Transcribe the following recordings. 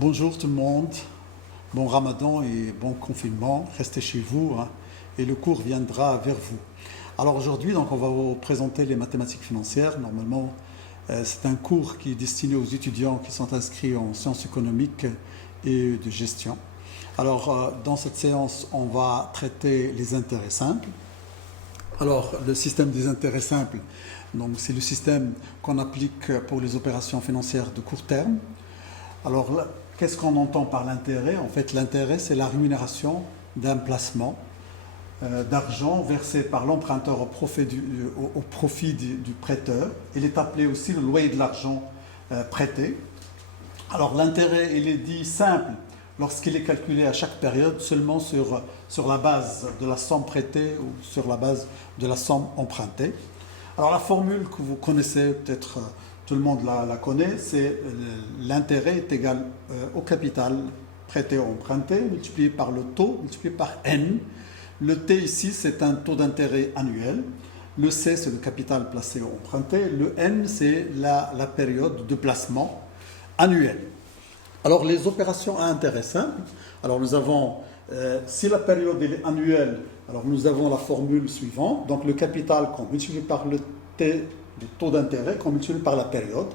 Bonjour tout le monde, bon Ramadan et bon confinement, restez chez vous hein, et le cours viendra vers vous. Alors aujourd'hui, donc, on va vous présenter les mathématiques financières. Normalement, c'est un cours qui est destiné aux étudiants qui sont inscrits en sciences économiques et de gestion. Alors dans cette séance, on va traiter les intérêts simples. Alors le système des intérêts simples, donc, c'est le système qu'on applique pour les opérations financières de court terme. Alors, qu'est-ce qu'on entend par l'intérêt? En fait, l'intérêt, c'est la rémunération d'un placement d'argent versé par l'emprunteur au profit du prêteur. Il est appelé aussi le loyer de l'argent prêté. Alors, l'intérêt, il est dit simple lorsqu'il est calculé à chaque période seulement sur la base de la somme prêtée ou sur la base de la somme empruntée. Alors, la formule que vous connaissez peut-être... tout le monde la connaît, c'est l'intérêt est égal au capital prêté ou emprunté multiplié par le taux multiplié par N. Le T ici, c'est un taux d'intérêt annuel. Le C, c'est le capital placé ou emprunté. Le N, c'est la période de placement annuel. Alors, les opérations à intérêt simple, alors nous avons, si la période est annuelle, alors nous avons la formule suivante. Donc, le capital qu'on multiplie par le T, du taux d'intérêt qu'on multiplie par la période.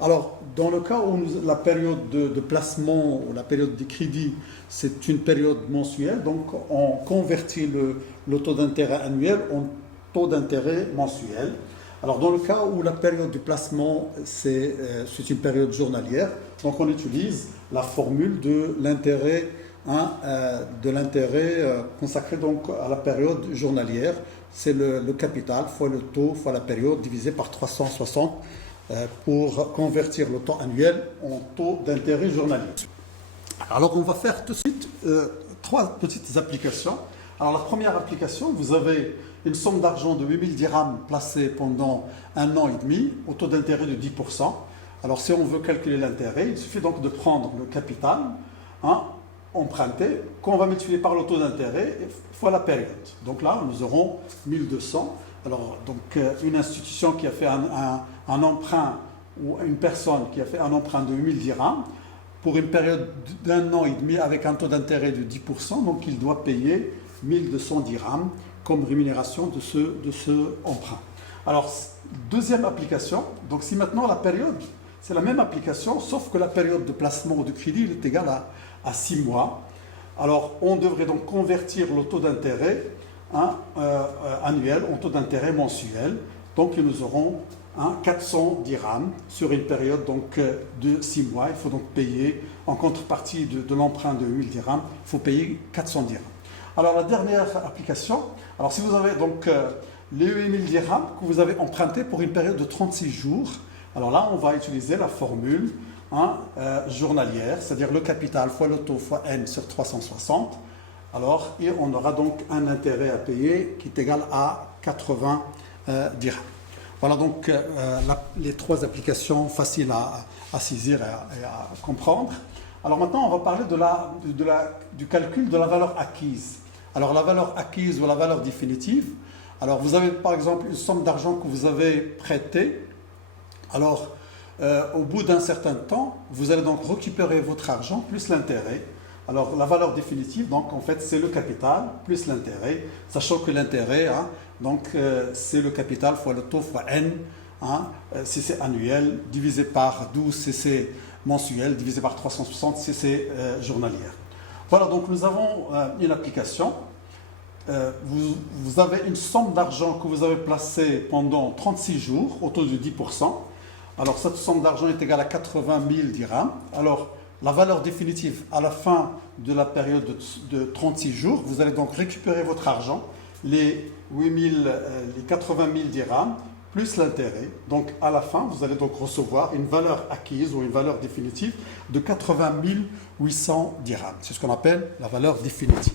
Alors, dans le cas où la période de placement ou la période de crédit, c'est une période mensuelle, donc on convertit le taux d'intérêt annuel en taux d'intérêt mensuel. Alors, dans le cas où la période de placement, c'est une période journalière, donc on utilise la formule de l'intérêt consacré donc à la période journalière. C'est le capital fois le taux fois la période divisé par 360 pour convertir le taux annuel en taux d'intérêt journalier. Alors on va faire tout de suite trois petites applications. Alors la première application, vous avez une somme d'argent de 8000 dirhams placée pendant 1 an et demi au taux d'intérêt de 10%. Alors si on veut calculer l'intérêt, il suffit donc de prendre le capital emprunté, qu'on va multiplier par le taux d'intérêt fois la période. Donc là, nous aurons 1200. Alors, donc, une institution qui a fait un emprunt, ou une personne qui a fait un emprunt de 8000 dirhams, pour une période d'1 an et demi avec un taux d'intérêt de 10%, donc il doit payer 1200 dirhams comme rémunération de ce emprunt. Alors, deuxième application, donc si maintenant la période, c'est la même application, sauf que la période de placement ou de crédit est égale à 6 mois. Alors, on devrait donc convertir le taux d'intérêt annuel en taux d'intérêt mensuel. Donc, nous aurons 400 dirhams sur une période donc, de 6 mois. Il faut donc payer, en contrepartie de l'emprunt de 1000 dirhams, il faut payer 400 dirhams. Alors, la dernière application, alors si vous avez donc les 8000 dirhams que vous avez empruntés pour une période de 36 jours, alors là, on va utiliser la formule journalière, c'est-à-dire le capital fois le taux fois N sur 360. Alors, et on aura donc un intérêt à payer qui est égal à 80 dirhams. Voilà donc les trois applications faciles à saisir et à comprendre. Alors maintenant, on va parler du calcul de la valeur acquise. Alors la valeur acquise ou la valeur définitive. Alors vous avez par exemple une somme d'argent que vous avez prêtée. Alors, au bout d'un certain temps, vous allez donc récupérer votre argent plus l'intérêt. Alors, la valeur définitive, donc en fait, c'est le capital plus l'intérêt, sachant que l'intérêt, c'est le capital fois le taux fois N, si c'est annuel, divisé par 12 si c'est mensuel, divisé par 360 si c'est journalière. Voilà, donc nous avons une application. Vous avez une somme d'argent que vous avez placée pendant 36 jours, au taux de 10%. Alors, cette somme d'argent est égale à 80 000 dirhams. Alors, la valeur définitive à la fin de la période de 36 jours, vous allez donc récupérer votre argent, les 80 000 dirhams, plus l'intérêt. Donc, à la fin, vous allez donc recevoir une valeur acquise ou une valeur définitive de 80 800 dirhams. C'est ce qu'on appelle la valeur définitive.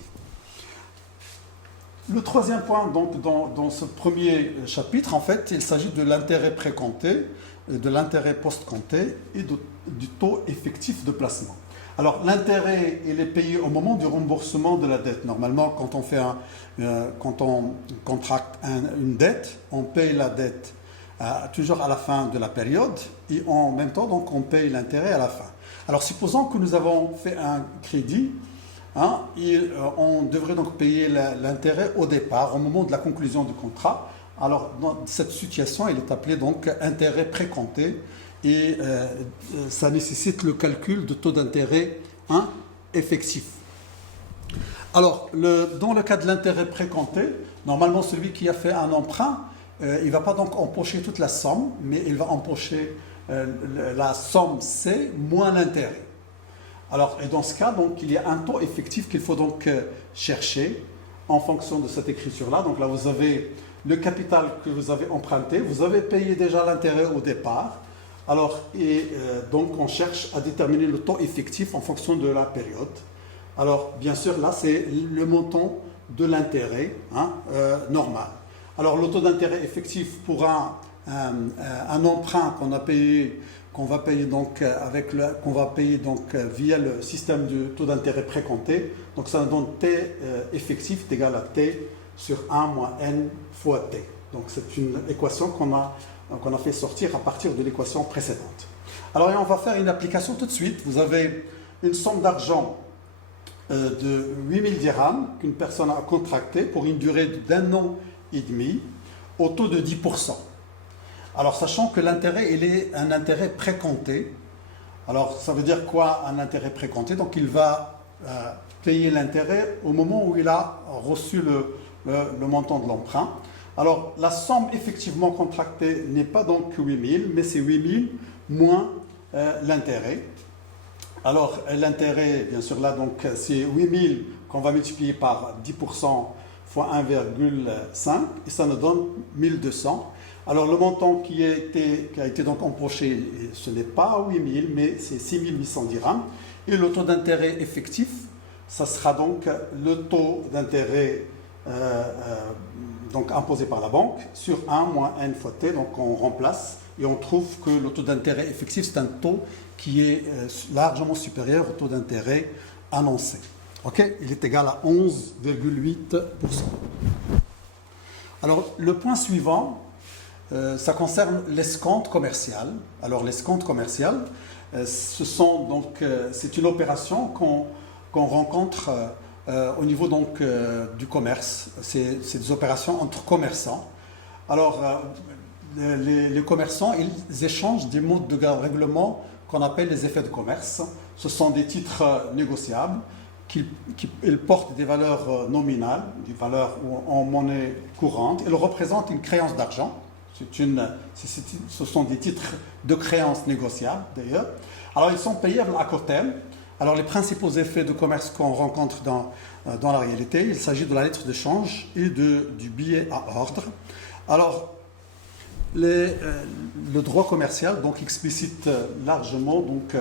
Le troisième point, donc, dans ce premier chapitre, en fait, il s'agit de l'intérêt précompté, de l'intérêt post-compté et du taux effectif de placement. Alors, l'intérêt, il est payé au moment du remboursement de la dette. Normalement, quand on contracte une dette, on paye la dette toujours à la fin de la période et en même temps, donc, on paye l'intérêt à la fin. Alors, supposons que nous avons fait un crédit, hein, et on devrait donc payer l'intérêt au départ, au moment de la conclusion du contrat. Alors, dans cette situation, il est appelé donc intérêt précompté et ça nécessite le calcul de taux d'intérêt, hein, effectif. Alors, dans le cas de l'intérêt précompté, normalement, celui qui a fait un emprunt, il ne va pas donc empocher toute la somme, mais il va empocher la somme C moins l'intérêt. Alors, et dans ce cas, donc, il y a un taux effectif qu'il faut donc chercher en fonction de cette écriture-là. Donc là, vous avez le capital que vous avez emprunté, vous avez payé déjà l'intérêt au départ. Alors, donc, on cherche à déterminer le taux effectif en fonction de la période. Alors, bien sûr, là, c'est le montant de l'intérêt, hein, normal. Alors, le taux d'intérêt effectif pour un emprunt qu'on va payer donc via le système de taux d'intérêt précompté. Donc, ça donne T effectif est égal à T sur 1 moins N fois T. Donc, c'est une équation qu'on a fait sortir à partir de l'équation précédente. Alors, on va faire une application tout de suite. Vous avez une somme d'argent de 8000 dirhams qu'une personne a contracté pour une durée d'1 an et demi au taux de 10%. Alors, sachant que l'intérêt, il est un intérêt précompté. Alors, ça veut dire quoi un intérêt précompté? Donc, il va payer l'intérêt au moment où il a reçu le montant de l'emprunt. Alors, la somme effectivement contractée n'est pas donc 8000, mais c'est 8000 moins l'intérêt. Alors, l'intérêt, bien sûr, là, donc, c'est 8000 qu'on va multiplier par 10% fois 1,5 et ça nous donne 1200. Alors, le montant qui a été donc empoché, ce n'est pas 8000, mais c'est 6800 dirhams. Et le taux d'intérêt effectif, ça sera donc le taux d'intérêt donc imposé par la banque sur 1 moins N fois T. Donc, on remplace et on trouve que le taux d'intérêt effectif, c'est un taux qui est largement supérieur au taux d'intérêt annoncé. Okay? Il est égal à 11,8%. Alors, le point suivant, ça concerne l'escompte commercial. Alors, l'escompte commercial, c'est une opération qu'on rencontre au niveau donc, du commerce. C'est des opérations entre commerçants. Alors, les commerçants, ils échangent des modes de règlement qu'on appelle les effets de commerce. Ce sont des titres négociables ils portent des valeurs nominales, des valeurs en monnaie courante. Ils représentent une créance d'argent. Ce sont des titres de créance négociables, d'ailleurs. Alors, ils sont payables à court terme. Alors, les principaux effets de commerce qu'on rencontre dans la réalité, il s'agit de la lettre de change et du billet à ordre. Alors, le droit commercial donc, explicite largement donc,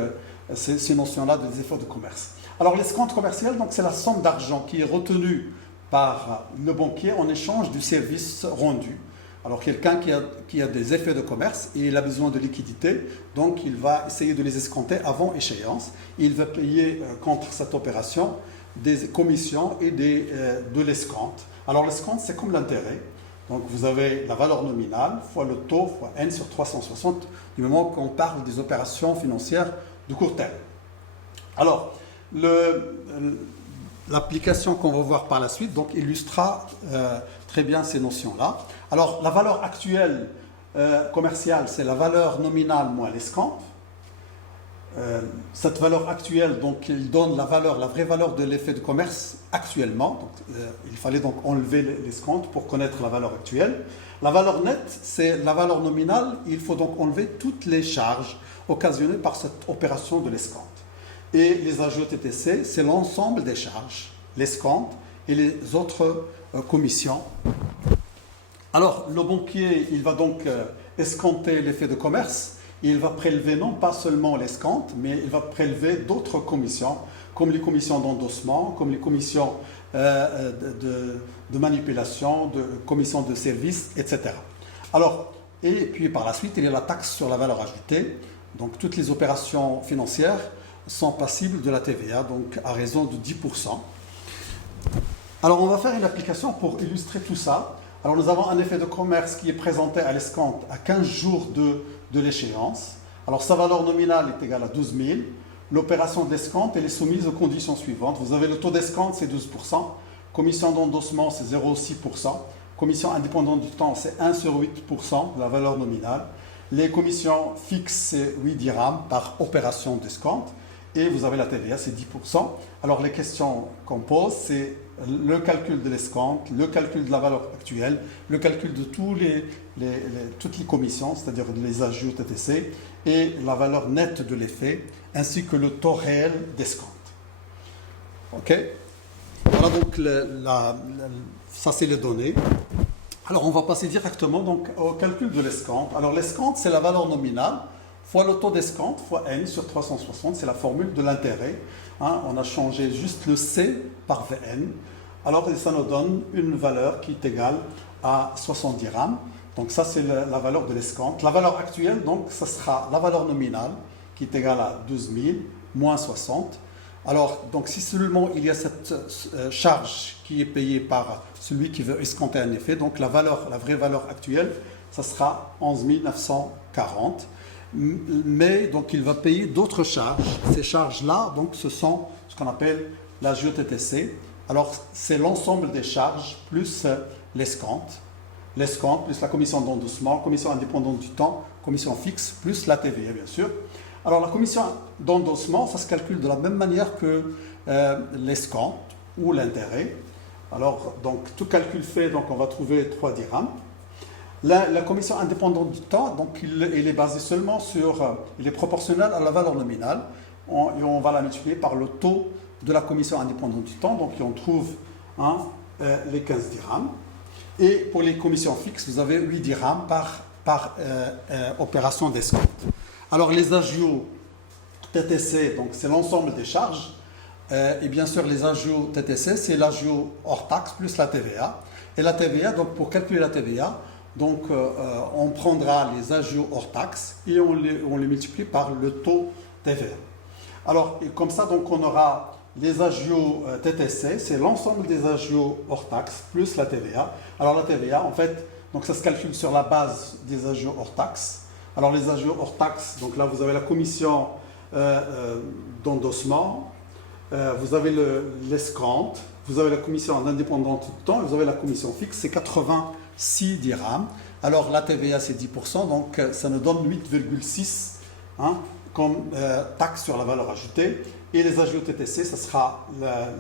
ces notions-là des effets de commerce. Alors, l'escompte commercial, donc, c'est la somme d'argent qui est retenue par le banquier en échange du service rendu. Alors, quelqu'un qui a des effets de commerce et il a besoin de liquidité, donc il va essayer de les escompter avant échéance. Il va payer contre cette opération des commissions et de l'escompte. Alors, l'escompte, c'est comme l'intérêt. Donc, vous avez la valeur nominale fois le taux fois N sur 360 du moment qu'on parle des opérations financières de court terme. Alors, l'application qu'on va voir par la suite donc, illustrera très bien ces notions-là. Alors, la valeur actuelle commerciale, c'est la valeur nominale moins l'escompte. Cette valeur actuelle, donc, il donne la vraie valeur de l'effet de commerce actuellement. Donc, il fallait donc enlever l'escompte pour connaître la valeur actuelle. La valeur nette, c'est la valeur nominale. Il faut donc enlever toutes les charges occasionnées par cette opération de l'escompte. Et les ajouts TTC, c'est l'ensemble des charges, l'escompte et les autres commissions. Alors, le banquier, il va donc escompter l'effet de commerce. Il va prélever non pas seulement l'escompte, mais il va prélever d'autres commissions, comme les commissions d'endossement, comme les commissions de manipulation, de commissions de service, etc. Alors, et puis par la suite, il y a la taxe sur la valeur ajoutée. Donc, toutes les opérations financières sont passibles de la TVA, donc à raison de 10%. Alors, on va faire une application pour illustrer tout ça. Alors nous avons un effet de commerce qui est présenté à l'escompte à 15 jours de l'échéance. Alors sa valeur nominale est égale à 12 000. L'opération d'escompte elle est soumise aux conditions suivantes. Vous avez le taux d'escompte, c'est 12%. Commission d'endossement, c'est 0,6%. Commission indépendante du temps, c'est 1 sur 8% de la valeur nominale. Les commissions fixes, c'est 8 dirhams par opération d'escompte. Et vous avez la TVA, c'est 10%. Alors les questions qu'on pose, c'est le calcul de l'escompte, le calcul de la valeur actuelle, le calcul de toutes les commissions, c'est-à-dire les ajouts TTC, et la valeur nette de l'effet, ainsi que le taux réel d'escompte. OK? Voilà donc ça c'est les données. Alors on va passer directement donc au calcul de l'escompte. Alors l'escompte c'est la valeur nominale fois le taux d'escompte fois n sur 360, c'est la formule de l'intérêt. Hein, on a changé juste le C par Vn. Alors ça nous donne une valeur qui est égale à 60 dirhams. Donc ça c'est la valeur de l'escompte. La valeur actuelle donc ça sera la valeur nominale qui est égale à 12 000 moins 60. Alors, donc, si seulement il y a cette charge qui est payée par celui qui veut escompter un effet, donc la vraie valeur actuelle, ça sera 11 940. Mais donc il va payer d'autres charges. Ces charges-là, donc, ce sont ce qu'on appelle la GOTTC. Alors, c'est l'ensemble des charges plus l'escompte. L'escompte plus la commission d'endossement, commission indépendante du temps, commission fixe plus la TVA, bien sûr. Alors la commission d'endossement, ça se calcule de la même manière que l'escompte ou l'intérêt. Alors, donc, tout calcul fait, donc on va trouver 3 dirhams. La commission indépendante du temps, donc il est basé seulement sur, il est proportionnel à la valeur nominale. Et on va la multiplier par le taux de la commission indépendante du temps. Donc on trouve les 15 dirhams. Et pour les commissions fixes, vous avez 8 dirhams par opération d'escompte. Alors les ajouts TTC, donc c'est l'ensemble des charges. Et bien sûr, les ajouts TTC, c'est l'ajout hors taxe plus la TVA. Et la TVA, donc pour calculer la TVA, donc, on prendra les ajouts hors taxe et on les multiplie par le taux TVA. Alors, et comme ça, donc, on aura les ajouts TTC, c'est l'ensemble des ajouts hors taxe plus la TVA. Alors, la TVA, en fait, donc ça se calcule sur la base des ajouts hors taxe. Alors, les ajouts hors taxe, donc là, vous avez la commission d'endossement, vous avez l'escompte, vous avez la commission indépendante du temps, et vous avez la commission fixe, c'est 86 dirhams. Alors la TVA c'est 10%, donc ça nous donne 8,6 comme taxe sur la valeur ajoutée. Et les ajouts TTC, ça sera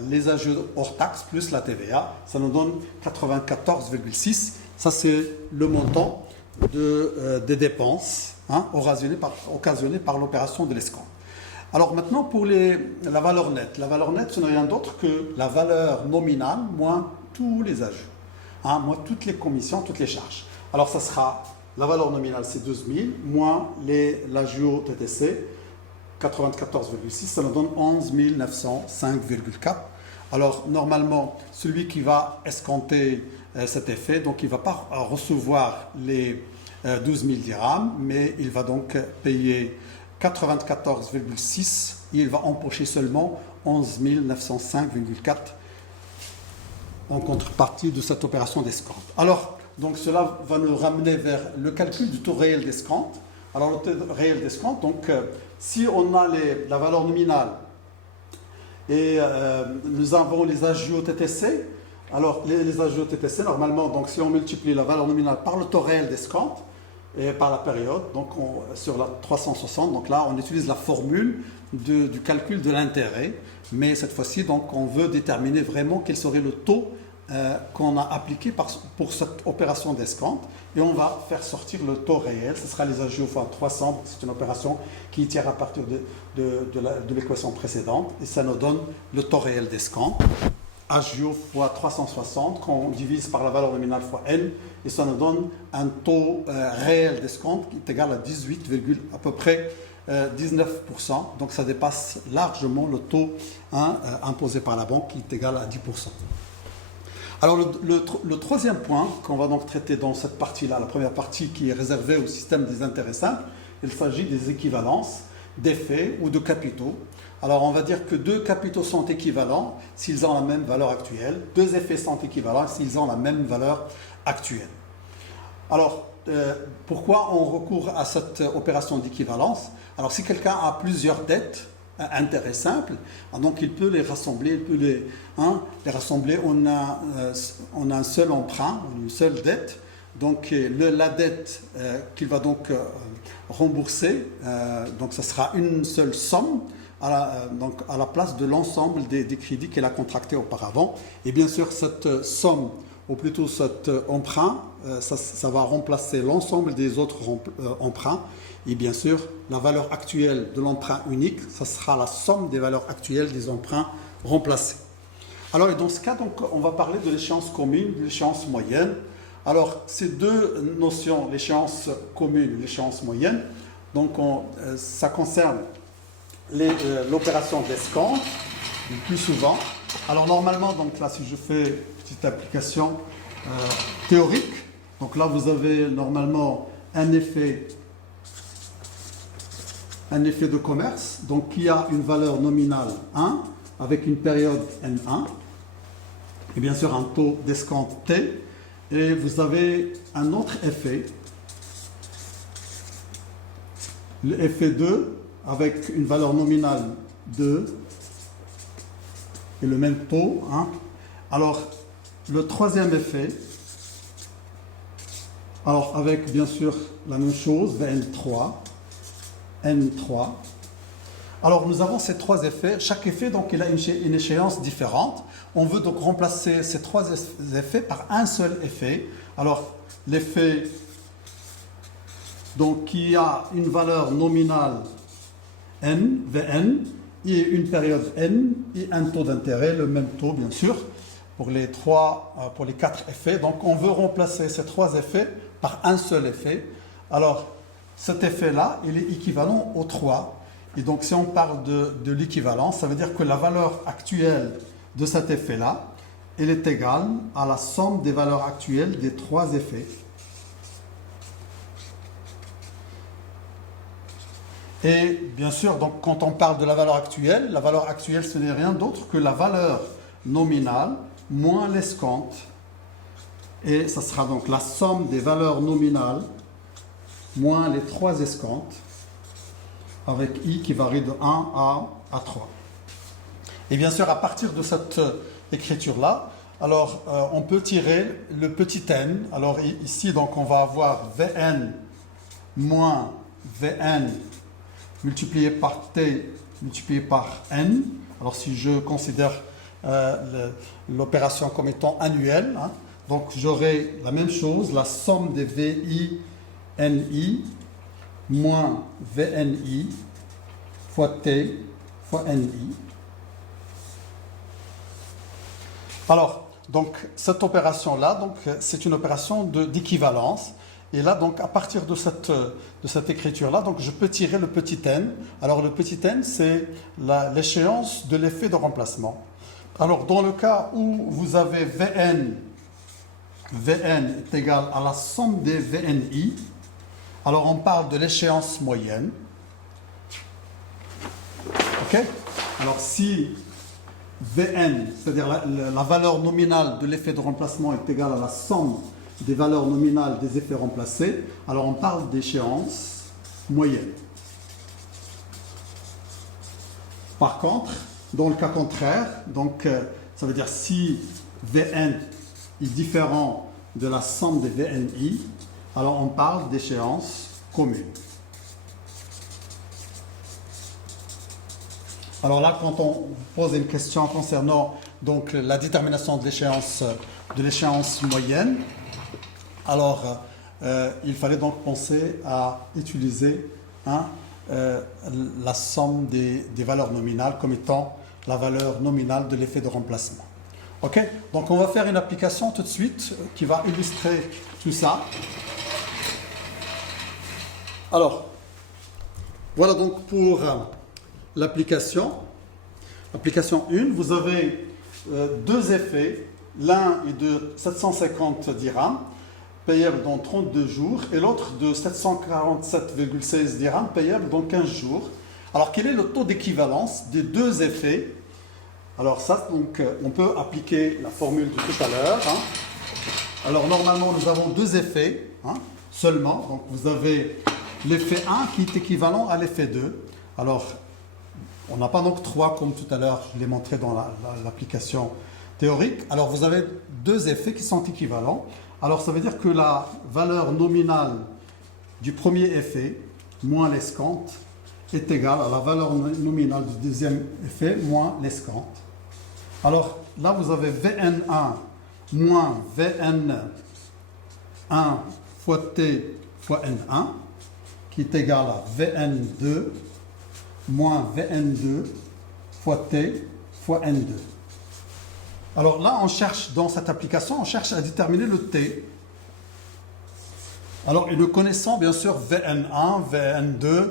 les ajouts hors taxe plus la TVA, ça nous donne 94,6. Ça c'est le montant des dépenses occasionnées par l'opération de l'escompte. Alors maintenant pour la valeur nette. La valeur nette ce n'est rien d'autre que la valeur nominale moins tous les ajouts. Moins toutes les commissions, toutes les charges. Alors, ça sera, la valeur nominale, c'est 12 000, moins l'ajout TTC, 94,6, ça nous donne 11 905,4. Alors, normalement, celui qui va escompter cet effet, donc il ne va pas recevoir les 12 000 dirhams, mais il va donc payer 94,6 et il va empocher seulement 11 905,4 en contrepartie de cette opération d'escompte. Alors, donc cela va nous ramener vers le calcul du taux réel d'escompte. Alors, le taux réel d'escompte, donc si on a la valeur nominale et nous avons les ajouts TTC, alors les ajouts TTC, normalement, donc si on multiplie la valeur nominale par le taux réel d'escompte et par la période, donc sur la 360, donc là, on utilise la formule du calcul de l'intérêt. Mais cette fois-ci, donc, on veut déterminer vraiment quel serait le taux qu'on a appliqué pour cette opération d'escompte. Et on va faire sortir le taux réel. Ce sera les ajouts fois 300. C'est une opération qui tire à partir de l'équation précédente. Et ça nous donne le taux réel d'escompte. Ajout fois 360 qu'on divise par la valeur nominale fois n. Et ça nous donne un taux réel d'escompte qui est égal à 18, à peu près 19%, donc ça dépasse largement le taux imposé par la banque qui est égal à 10%. Alors le troisième point qu'on va donc traiter dans cette partie-là, la première partie qui est réservée au système des intérêts simples, il s'agit des équivalences. d'effets ou de capitaux. Alors on va dire que deux capitaux sont équivalents s'ils ont la même valeur actuelle, deux effets sont équivalents s'ils ont la même valeur actuelle. Alors pourquoi on recourt à cette opération d'équivalence? Alors si quelqu'un a plusieurs dettes, intérêts simples, donc il peut les rassembler, les rassembler en un seul emprunt, une seule dette. Donc la dette qu'il va donc rembourser, donc ça sera une seule somme donc à la place de l'ensemble des crédits qu'elle a contractés auparavant. Et bien sûr cette somme, ou plutôt cet emprunt, ça va remplacer l'ensemble des autres emprunts. Et bien sûr, la valeur actuelle de l'emprunt unique, ça sera la somme des valeurs actuelles des emprunts remplacés. Alors, dans ce cas, donc, on va parler de l'échéance commune, de l'échéance moyenne. Alors, ces deux notions, l'échéance commune et l'échéance moyenne, donc ça concerne l'opération d'escompte, le plus souvent. Alors, normalement, donc là, si je fais une petite application théorique, donc là, vous avez normalement un effet de commerce, donc qui a une valeur nominale 1, avec une période N1, et bien sûr un taux d'escompte T, et vous avez un autre effet, le effet 2, avec une valeur nominale 2, et le même taux. Alors, le troisième effet, alors avec bien sûr la même chose, Vn3, N3. Alors nous avons ces trois effets. Chaque effet, donc, il a une échéance différente. On veut donc remplacer ces trois effets par un seul effet. Alors l'effet donc, qui a une valeur nominale N, Vn, et une période N, et un taux d'intérêt, le même taux bien sûr, pour les quatre effets. Donc on veut remplacer ces trois effets par un seul effet. Alors cet effet-là, il est équivalent aux 3. Et donc, si on parle de l'équivalence, ça veut dire que la valeur actuelle de cet effet-là, elle est égale à la somme des valeurs actuelles des trois effets. Et bien sûr, donc, quand on parle de la valeur actuelle, ce n'est rien d'autre que la valeur nominale moins l'escompte. Et ça sera donc la somme des valeurs nominales moins les trois escomptes, avec I qui varie de 1 à 3. Et bien sûr, à partir de cette écriture-là, alors on peut tirer le petit n. Alors ici, donc, on va avoir Vn moins Vn multiplié par T multiplié par N. Alors si je considère l'opération comme étant annuelle, donc j'aurai la même chose, la somme des VI NI moins VNI fois T fois NI. Alors, donc, cette opération-là, donc, c'est une opération d'équivalence. Et là, donc, à partir de cette écriture-là, donc, je peux tirer le petit n. Alors, le petit n, c'est l'échéance de l'effet de remplacement. Alors, dans le cas où vous avez Vn est égal à la somme des VNI, alors on parle de l'échéance moyenne. Ok? Alors si Vn, c'est-à-dire la valeur nominale de l'effet de remplacement est égale à la somme des valeurs nominales des effets remplacés, alors on parle d'échéance moyenne. Par contre, dans le cas contraire, donc ça veut dire si Vn est différent de la somme des VNI, alors on parle d'échéance commune. Alors là, quand on pose une question concernant donc, la détermination de l'échéance moyenne, alors il fallait donc penser à utiliser la somme des valeurs nominales comme étant la valeur nominale de l'effet de remplacement. Ok? Donc on va faire une application tout de suite qui va illustrer tout ça. Alors, voilà donc pour l'application. Application 1, vous avez deux effets. L'un est de 750 dirhams, payable dans 32 jours, et l'autre de 747,16 dirhams, payable dans 15 jours. Alors, quel est le taux d'équivalence des deux effets? Alors ça, donc, on peut appliquer la formule de tout à l'heure. Hein. Alors, normalement, nous avons deux effets seulement. Donc, vous avez l'effet 1 qui est équivalent à l'effet 2. Alors, on n'a pas donc 3 comme tout à l'heure, je l'ai montré dans l'application théorique. Alors, vous avez deux effets qui sont équivalents. Alors, ça veut dire que la valeur nominale du premier effet, moins l'escompte, est égale à la valeur nominale du deuxième effet, moins l'escompte. Alors, là, vous avez Vn1 moins Vn1 fois T fois N1, qui est égal à Vn2 moins Vn2 fois T fois N2. Alors là, on cherche, dans cette application, on cherche à déterminer le T. Alors, et nous connaissons bien sûr Vn1, Vn2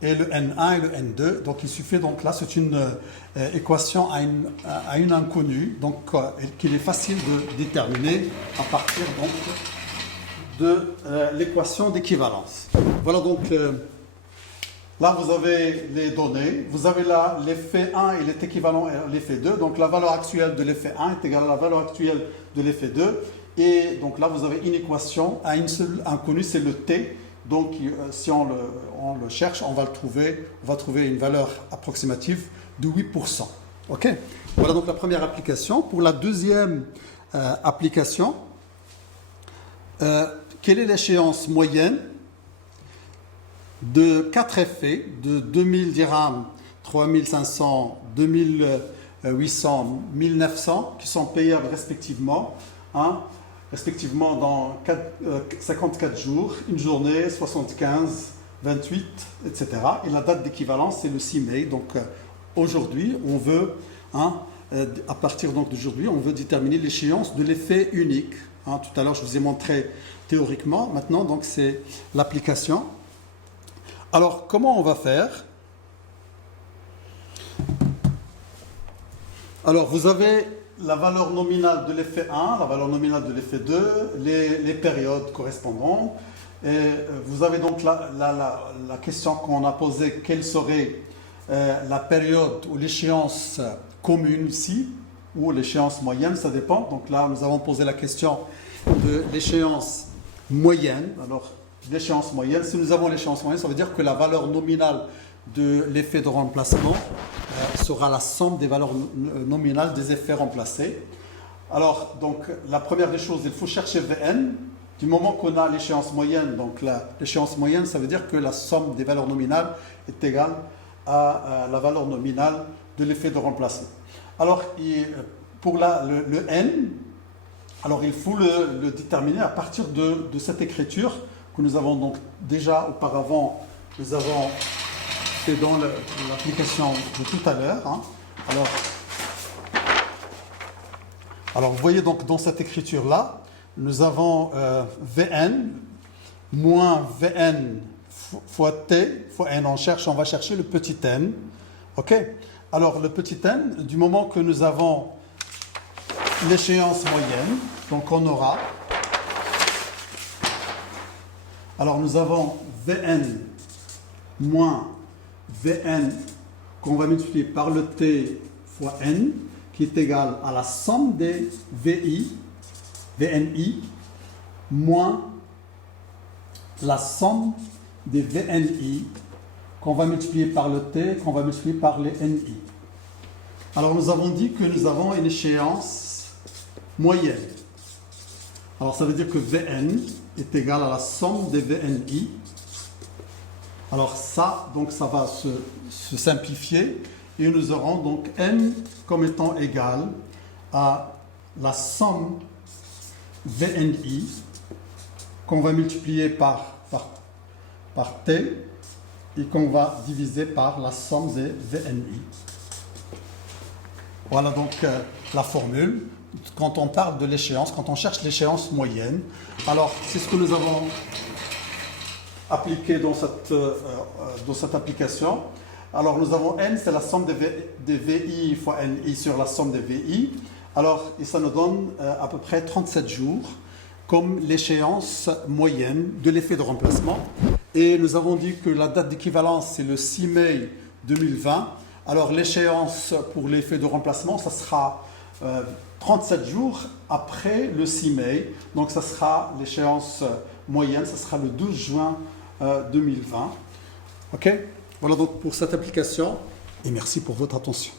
et le N1 et le N2. Donc, il suffit, donc là, c'est une équation à une inconnue, donc qu'il est facile de déterminer à partir donc, de l'équation d'équivalence. Voilà donc, là vous avez les données, vous avez là l'effet 1, il est équivalent à l'effet 2, donc la valeur actuelle de l'effet 1 est égale à la valeur actuelle de l'effet 2, et donc là vous avez une équation à une seule inconnue, c'est le T, donc si on le cherche, on va trouver une valeur approximative de 8%. Ok. Voilà donc la première application. Pour la deuxième application, quelle est l'échéance moyenne de 4 effets de 2000 dirhams, 3500, 2800, 1900 qui sont payables respectivement, respectivement dans 54 jours, une journée, 75, 28, etc. Et la date d'équivalence, c'est le 6 mai. Donc aujourd'hui, on veut, à partir d'aujourd'hui, on veut déterminer l'échéance de l'effet unique. Tout à l'heure, je vous ai montré théoriquement. Maintenant, donc, c'est l'application. Alors, comment on va faire? Alors, vous avez la valeur nominale de l'effet 1, la valeur nominale de l'effet 2, les périodes correspondantes. Et vous avez donc la question qu'on a posée, quelle serait la période ou l'échéance commune ici, ou l'échéance moyenne, ça dépend. Donc là, nous avons posé la question de l'échéance moyenne. Alors, l'échéance moyenne, si nous avons l'échéance moyenne, ça veut dire que la valeur nominale de l'effet de remplacement sera la somme des valeurs nominales des effets remplacés. Alors, donc, la première des choses, il faut chercher Vn. Du moment qu'on a l'échéance moyenne, donc l'échéance moyenne, ça veut dire que la somme des valeurs nominales est égale à la valeur nominale de l'effet de remplacement. Alors, pour le n, alors il faut le déterminer à partir de cette écriture que nous avons donc déjà auparavant, nous avons fait dans l'application de tout à l'heure. Alors, vous voyez donc dans cette écriture-là, nous avons Vn moins Vn fois T fois N. On va chercher le petit n. Ok. Alors, le petit n, du moment que nous avons l'échéance moyenne, donc on aura. Alors, nous avons Vn moins Vn qu'on va multiplier par le T fois N, qui est égal à la somme des Vni, moins la somme des Vni, qu'on va multiplier par le T, qu'on va multiplier par les Ni. Alors, nous avons dit que nous avons une échéance moyenne. Alors, ça veut dire que Vn est égal à la somme des Vni. Alors, ça va se simplifier et nous aurons donc N comme étant égal à la somme Vni qu'on va multiplier par T et qu'on va diviser par la somme des Vni. Voilà donc la formule. Quand on parle de l'échéance, quand on cherche l'échéance moyenne, alors c'est ce que nous avons appliqué dans cette application. Alors nous avons N, c'est la somme des VI fois NI sur la somme des VI. Alors, et ça nous donne à peu près 37 jours comme l'échéance moyenne de l'effet de remplacement. Et nous avons dit que la date d'équivalence, c'est le 6 mai 2020. Alors l'échéance pour l'effet de remplacement, ça sera 37 jours après le 6 mai. Donc ça sera l'échéance moyenne, ça sera le 12 juin 2020. Ok? Voilà donc pour cette application et merci pour votre attention.